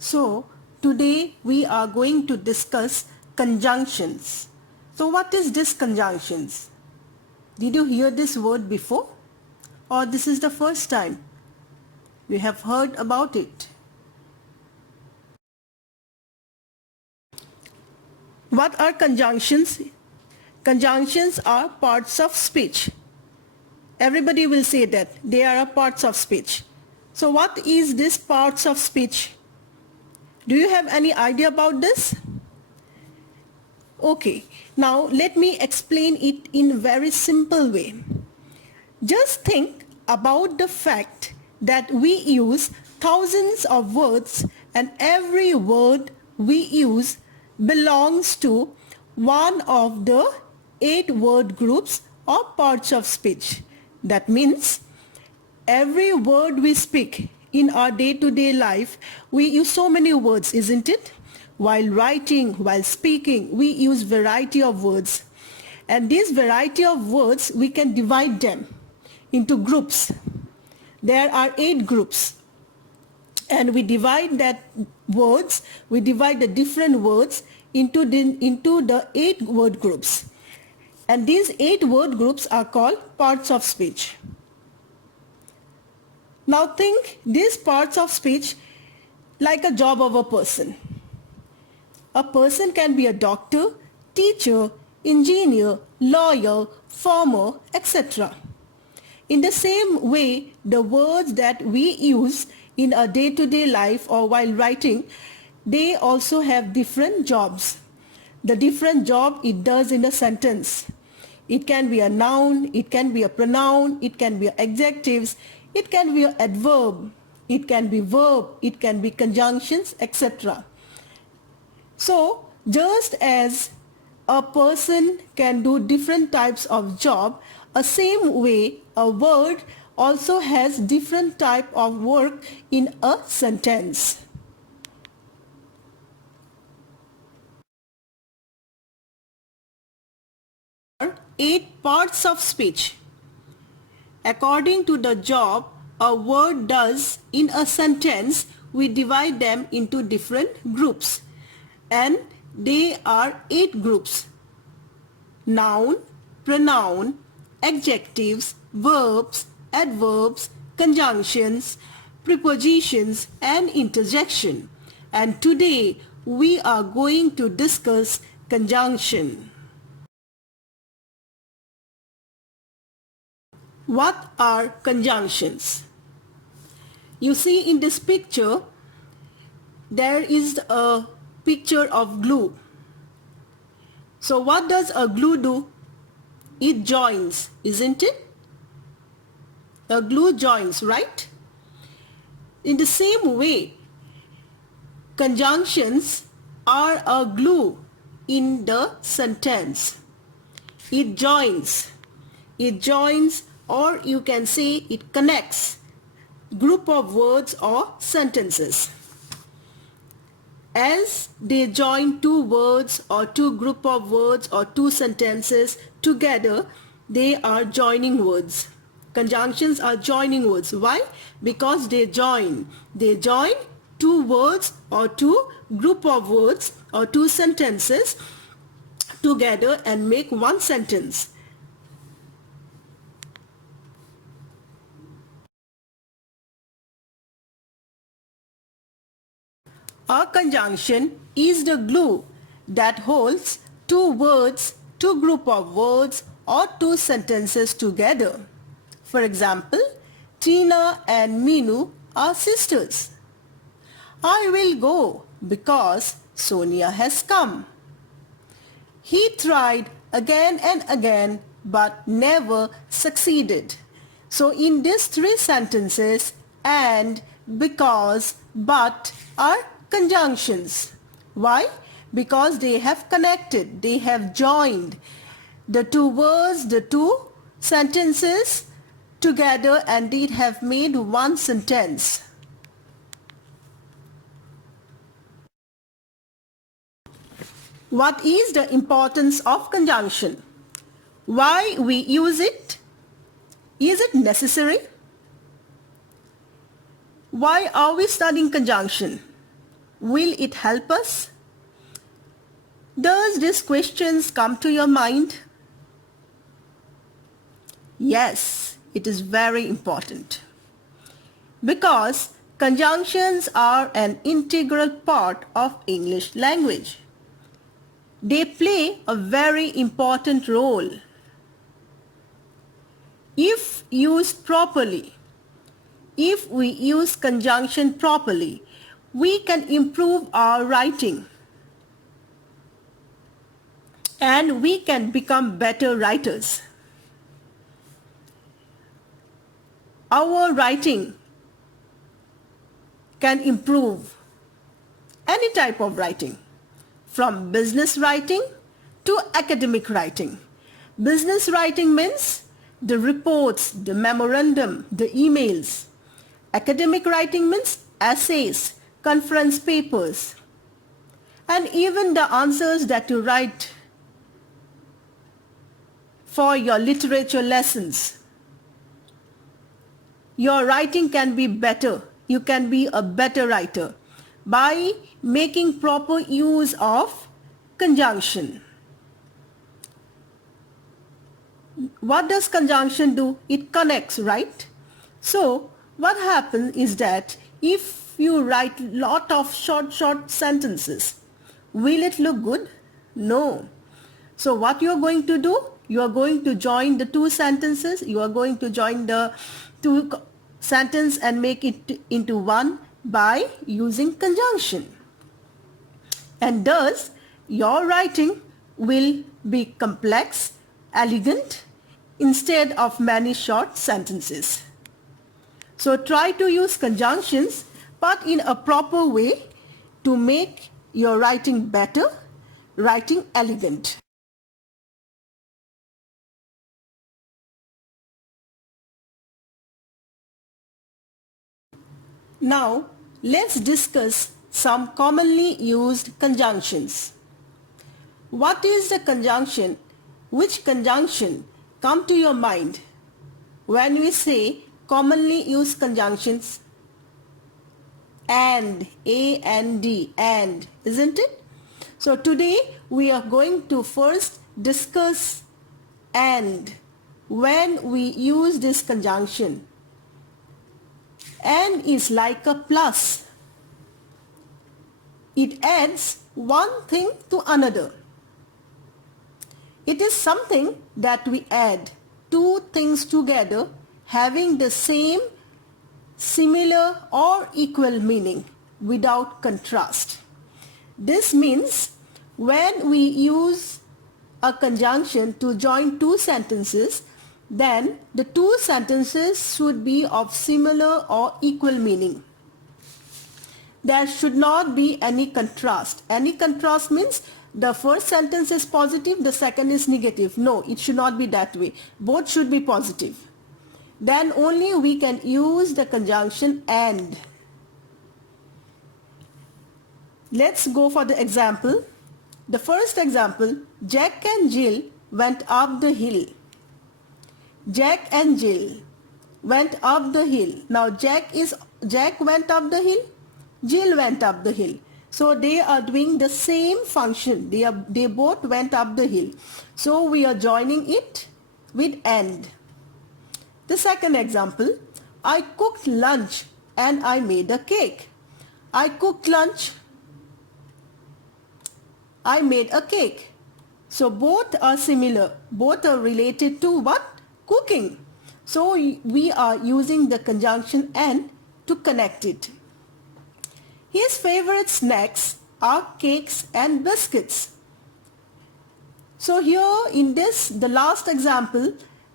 So today we are going to discuss conjunctions. So what is this conjunctions? Did you hear this word before? Or this is the first time you have heard about it? What are conjunctions? Conjunctions are parts of speech. Everybody will say that they are parts of speech. So what is this parts of speech? Do you have any idea about this? Okay, now let me explain it in a very simple way. Just think about the fact that we use thousands of words and every word we use belongs to one of the 8 word groups or parts of speech. That means every word we speak in our day-to-day life, we use so many words, isn't it? While writing, while speaking, we use variety of words. And this variety of words, we can divide them into groups. There are 8 groups. And we divide the different words into the 8 word groups. And these 8 word groups are called parts of speech. Now think these parts of speech like a job of a person. A person can be a doctor, teacher, engineer, lawyer, farmer, etc. In the same way, the words that we use in our day-to-day life or while writing, they also have different jobs. The different job it does in a sentence. It can be a noun, it can be a pronoun, it can be adjectives, it can be an adverb, it can be verb, it can be conjunctions, etc. So, just as a person can do different types of job, a same way a word also has different type of work in a sentence. Eight parts of speech. According to the job a word does in a sentence, we divide them into different groups. And they are 8 groups: noun, pronoun, adjectives, verbs, adverbs, conjunctions, prepositions and interjection. And today we are going to discuss conjunction. What are conjunctions? You see in this picture, there is a picture of glue. So what does a glue do? It joins, isn't it? A glue joins, right? In the same way, conjunctions are a glue in the sentence. It joins. It joins, or you can say it connects group of words or sentences. As they join 2 words or 2 group of words or 2 sentences together, they are joining words. Conjunctions are joining words. Why? Because they join. They join 2 words or 2 group of words or 2 sentences together and make one sentence. A conjunction is the glue that holds 2 words, 2 group of words or 2 sentences together. For example, Tina and Minu are sisters. I will go because Sonia has come. He tried again and again but never succeeded. So in these 3 sentences, and, because, but are conjunctions. Why? Because they have connected, they have joined the 2 words, the 2 sentences together, and they have made one sentence. What is the importance of conjunction? Why we use it? Is it necessary? Why are we studying conjunction? Will it help us? Does these questions come to your mind? Yes, it is very important. Because conjunctions are an integral part of English language. They play a very important role. If used properly, if we use conjunction properly, we can improve our writing and we can become better writers. Our writing can improve, any type of writing, from business writing to academic writing. Business writing means the reports, the memorandum, the emails. Academic writing means essays, conference papers, and even the answers that you write for your literature lessons. Your writing can be better. You can be a better writer by making proper use of conjunction. What does conjunction do? It connects, right? So what happens is that if you write lot of short sentences, will it look good? No. So what you are going to do? You are going to join the two sentences. You are going to join the two sentence and make it into one by using conjunction. And thus your writing will be complex, elegant, instead of many short sentences. So try to use conjunctions, but in a proper way to make your writing better, writing elegant. Now let's discuss some commonly used conjunctions. What is the conjunction? Which conjunction come to your mind when we say commonly used conjunctions? And, A-N-D, and, isn't it? So today we are going to first discuss and. When we use this conjunction, and is like a plus. It adds one thing to another. It is something that we add two things together having the same, similar or equal meaning without contrast. This means when we use a conjunction to join two sentences, then the two sentences should be of similar or equal meaning. There should not be any contrast. Any contrast means the first sentence is positive, the second is negative. No, it should not be that way. Both should be positive. Then only we can use the conjunction and. Let's go for the example. The first example, Jack and Jill went up the hill. Jack and Jill went up the hill. Now Jack went up the hill, Jill went up the hill. So they are doing the same function. They both went up the hill. So we are joining it with and. The second example, I cooked lunch and I made a cake. I cooked lunch, I made a cake. So both are similar. Both are related to what? Cooking. So we are using the conjunction and to connect it. His favorite snacks are cakes and biscuits. So here in this, the last example,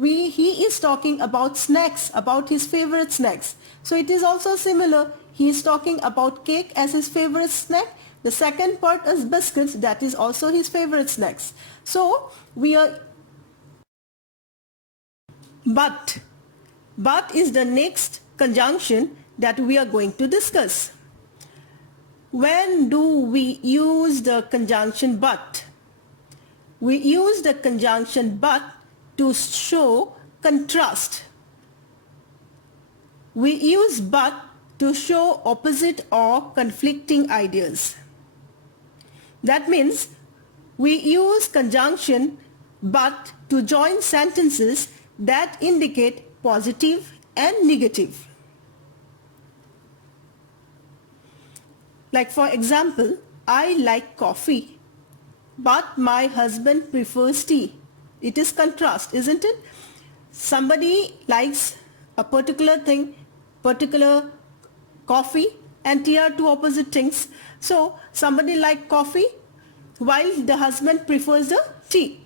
he is talking about snacks, about his favorite snacks. So it is also similar. He is talking about cake as his favorite snack. The second part is biscuits, that is also his favorite snacks. So we are but is the next conjunction that we are going to discuss. When do we use the conjunction but? We use the conjunction but to show contrast. We use but to show opposite or conflicting ideas. That means we use conjunction but to join sentences that indicate positive and negative. Like for example, I like coffee, but my husband prefers tea. It is contrast, isn't it? Somebody likes a particular thing, particular coffee and tea are two opposite things. So somebody likes coffee while the husband prefers the tea.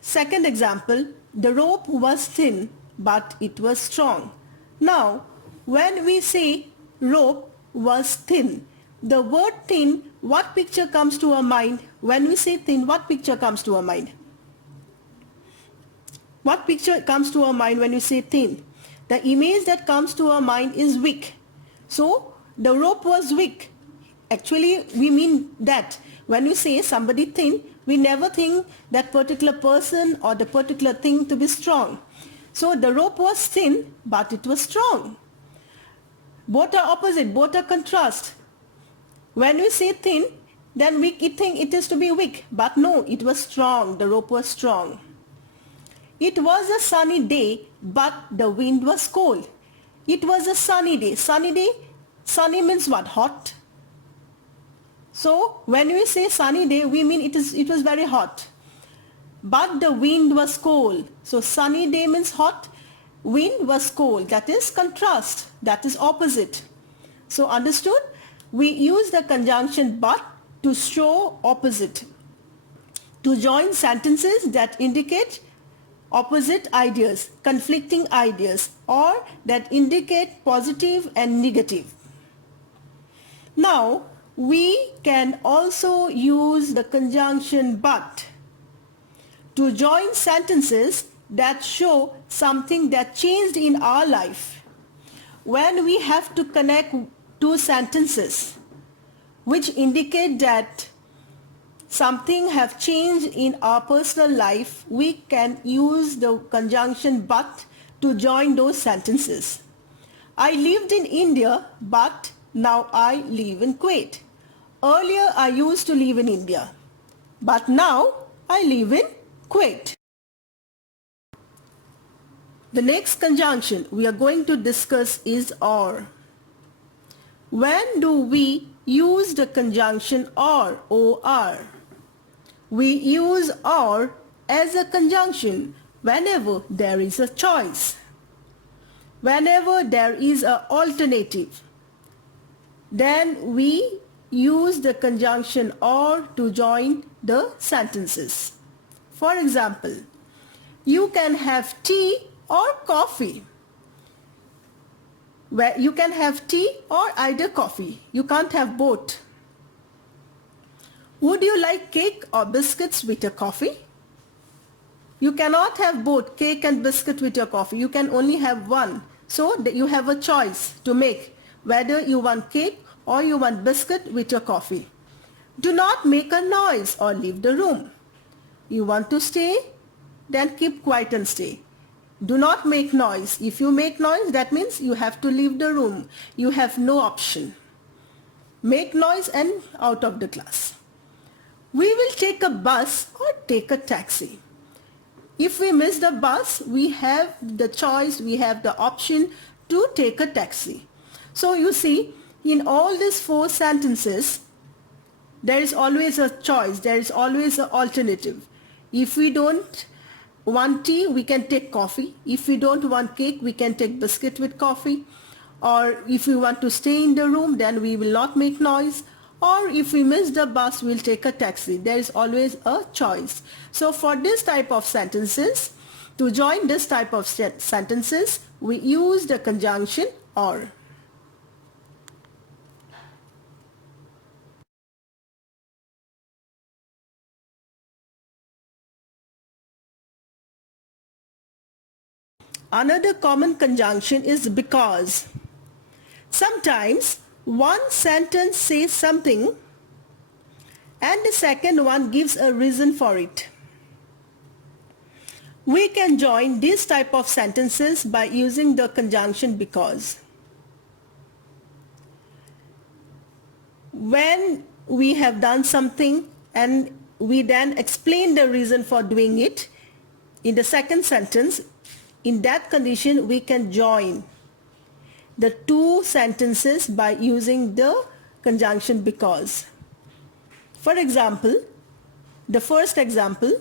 Second example, the rope was thin but it was strong. Now when we say rope was thin, the word thin, what picture comes to our mind? When we say thin, what picture comes to our mind? What picture comes to our mind when you say thin? The image that comes to our mind is weak. So the rope was weak. Actually we mean that when we say somebody thin, we never think that particular person or the particular thing to be strong. So the rope was thin but it was strong. Both are opposite, both are contrast. When we say thin, then we think it is to be weak, but no, it was strong, the rope was strong. It was a sunny day, but the wind was cold. It was a sunny day. Sunny means what? Hot. So when we say sunny day, we mean it was very hot. But the wind was cold. So sunny day means hot, wind was cold. That is contrast, that is opposite. So understood? We use the conjunction but to show opposite, to join sentences that indicate opposite ideas, conflicting ideas, or that indicate positive and negative. Now we can also use the conjunction but to join sentences that show something that changed in our life. When we have to connect two sentences which indicate that something have changed in our personal life, we can use the conjunction but to join those sentences. I lived in India, but now I live in Kuwait. Earlier I used to live in India, but now I live in Kuwait. The next conjunction we are going to discuss is or. When do we use the conjunction or? We use or as a conjunction whenever there is a choice, whenever there is an alternative. Then we use the conjunction or to join the sentences. For example, you can have tea or coffee. Where you can have tea or either coffee. You can't have both. Would you like cake or biscuits with your coffee? You cannot have both cake and biscuit with your coffee. You can only have one. So you have a choice to make whether you want cake or you want biscuit with your coffee. Do not make a noise or leave the room. You want to stay? Then keep quiet and stay. Do not make noise. If you make noise, that means you have to leave the room. You have no option. Make noise and out of the class. We will take a bus or take a taxi. If we miss the bus, we have the choice, we have the option to take a taxi. So you see, in all these four sentences, there is always a choice, there is always an alternative. If we don't want tea, we can take coffee. If we don't want cake, we can take biscuit with coffee. Or if we want to stay in the room, then we will not make noise. Or if we miss the bus, we'll take a taxi. There is always a choice. So for this type of sentences, to join this type of sentences, we use the conjunction or. Another common conjunction is because. Sometimes one sentence says something and the second one gives a reason for it. We can join this type of sentences by using the conjunction because. when we have done something and we then explain the reason for doing it in the second sentence, in that condition we can join the two sentences by using the conjunction because. For example, the first example,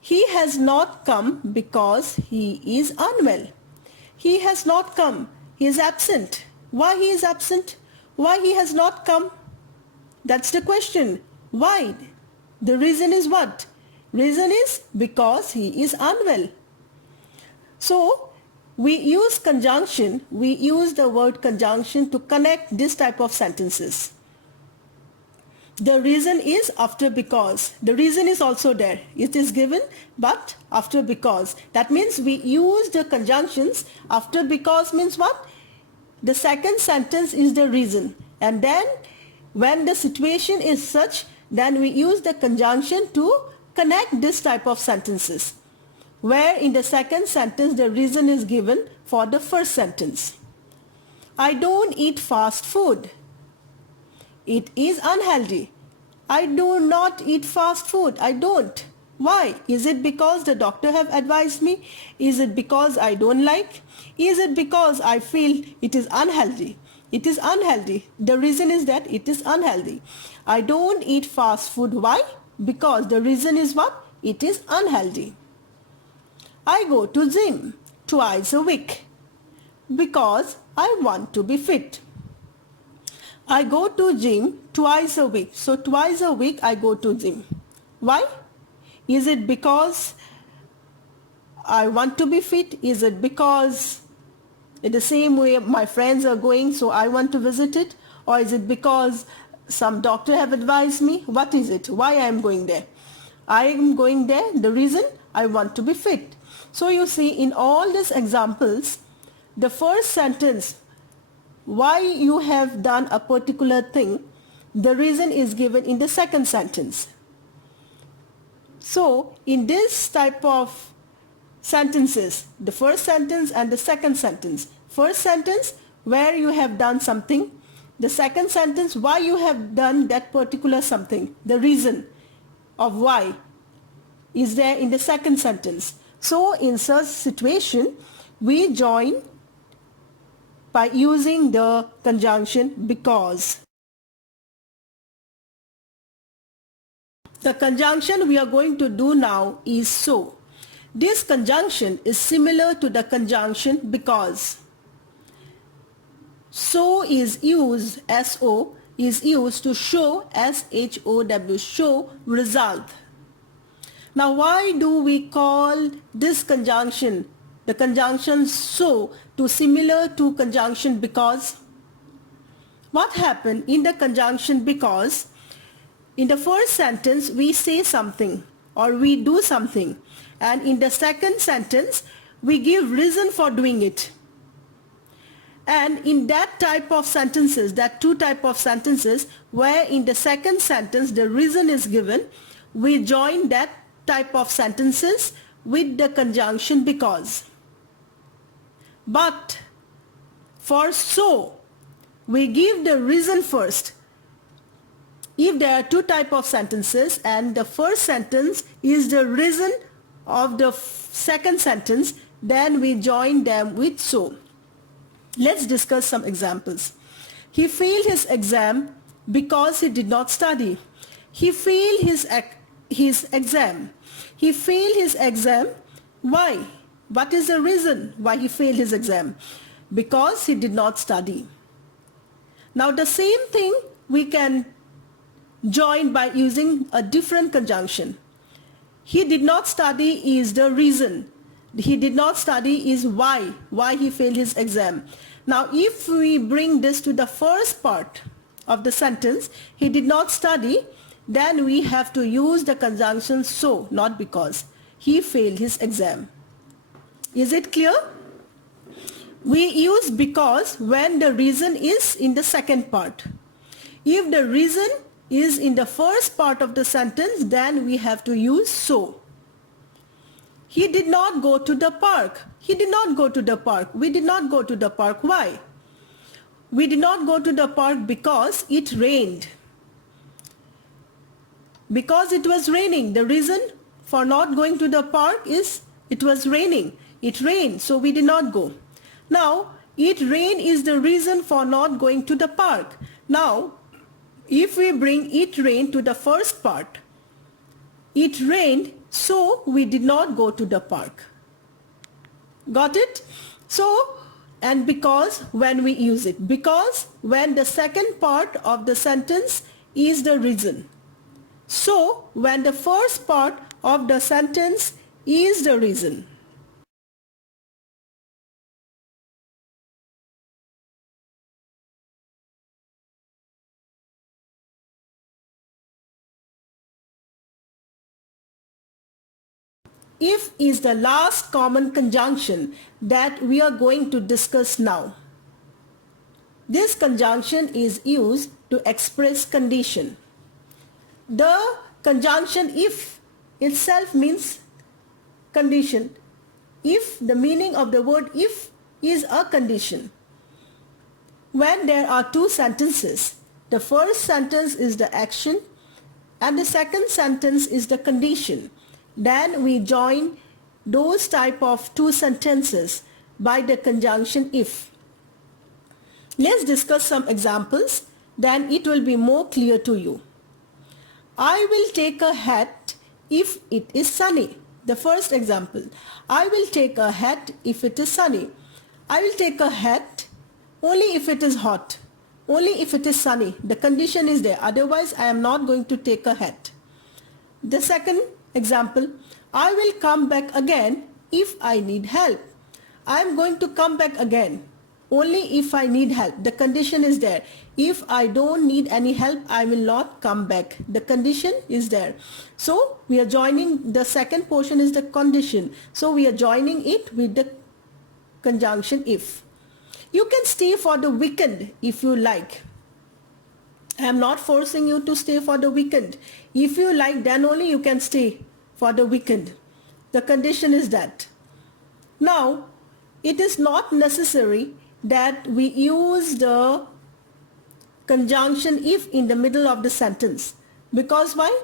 he has not come because he is unwell. He has not come. He is absent. Why he is absent? Why he has not come? That's the question. Why? The reason is what? Reason is because he is unwell. So we use conjunction, we use the word conjunction to connect this type of sentences. The reason is after because. The reason is also there. It is given but after because. That means we use the conjunctions. After because means what? The second sentence is the reason. And then when the situation is such, then we use the conjunction to connect this type of sentences, where in the second sentence the reason is given for the first sentence. I don't eat fast food. It is unhealthy. I do not eat fast food. I don't. Why? Is it because the doctor have advised me? Is it because I don't like? Is it because I feel it is unhealthy? It is unhealthy. The reason is that it is unhealthy. I don't eat fast food. Why? Because the reason is what? It is unhealthy. I go to gym twice a week because I want to be fit. I go to gym twice a week. So twice a week I go to gym. Why? Is it because I want to be fit? Is it because in the same way my friends are going so I want to visit it? Or is it because some doctor have advised me? What is it? Why I am going there? I am going there, the reason I want to be fit. So you see in all these examples, the first sentence, why you have done a particular thing, the reason is given in the second sentence. So in this type of sentences, the first sentence and the second sentence. First sentence, where you have done something. The second sentence, why you have done that particular something. The reason of why is there in the second sentence. So in such situation, we join by using the conjunction because. The conjunction we are going to do now is so. This conjunction is similar to the conjunction because. So is used, S-O, is used to show, S-H-O-W, show result. Now why do we call this conjunction, the conjunction so, to similar to conjunction because? What happened in the conjunction because? In the first sentence we say something or we do something, and in the second sentence we give reason for doing it. And in that type of sentences, that two type of sentences where in the second sentence the reason is given, we join that type of sentences with the conjunction because. But for so, we give the reason first. If there are two type of sentences and the first sentence is the reason of the second sentence, then we join them with so. Let's discuss some examples. He failed his exam because he did not study. He failed his exam. He failed his exam. Why? What is the reason why he failed his exam? Because he did not study. Now the same thing we can join by using a different conjunction. He did not study is the reason. He did not study is why he failed his exam. Now if we bring this to the first part of the sentence, he did not study, then we have to use the conjunction so, not because. He failed his exam. Is it clear? We use because when the reason is in the second part. If the reason is in the first part of the sentence, then we have to use so. He did not go to the park. He did not go to the park. We did not go to the park. Why? We did not go to the park because it rained. Because it was raining. The reason for not going to the park is it was raining. It rained, so we did not go. Now, it rained is the reason for not going to the park. Now, if we bring it rained to the first part, it rained, so we did not go to the park. Got it? So, and because when we use it, because when the second part of the sentence is the reason. So, when the first part of the sentence is the reason. If is the last common conjunction that we are going to discuss now. This conjunction is used to express condition. The conjunction if itself means condition. If, the meaning of the word if is a condition. When there are two sentences, the first sentence is the action and the second sentence is the condition. Then we join those type of two sentences by the conjunction if. Let's discuss some examples, then it will be more clear to you. I will take a hat if it is sunny. The first example. I will take a hat if it is sunny. I will take a hat only if it is hot. Only if it is sunny. The condition is there. Otherwise, I am not going to take a hat. The second example. I will come back again if I need help. I am going to come back again only if I need help. The condition is there. If I don't need any help, I will not come back. The condition is there. So we are joining, the second portion is the condition. So we are joining it with the conjunction if. You can stay for the weekend if you like. I am not forcing you to stay for the weekend. If you like, then only you can stay for the weekend. The condition is that. Now, it is not necessary that we use the conjunction if in the middle of the sentence. Because why?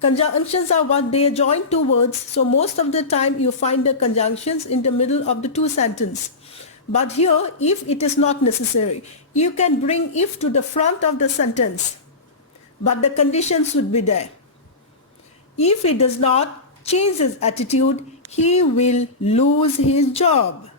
Conjunctions are what they join two words. So most of the time you find the conjunctions in the middle of the two sentences. But here, if it is not necessary, you can bring if to the front of the sentence. But the condition should be there. If he does not change his attitude, he will lose his job.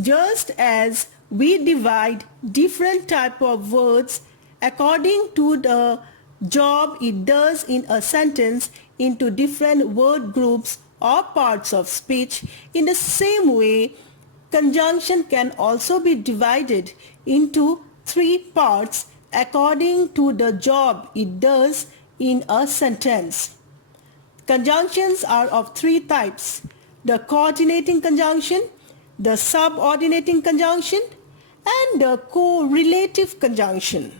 Just as we divide different type of words according to the job it does in a sentence into different word groups or parts of speech, in the same way, conjunction can also be divided into three parts according to the job it does in a sentence. Conjunctions are of three types: the coordinating conjunction, the subordinating conjunction, and the correlative conjunction.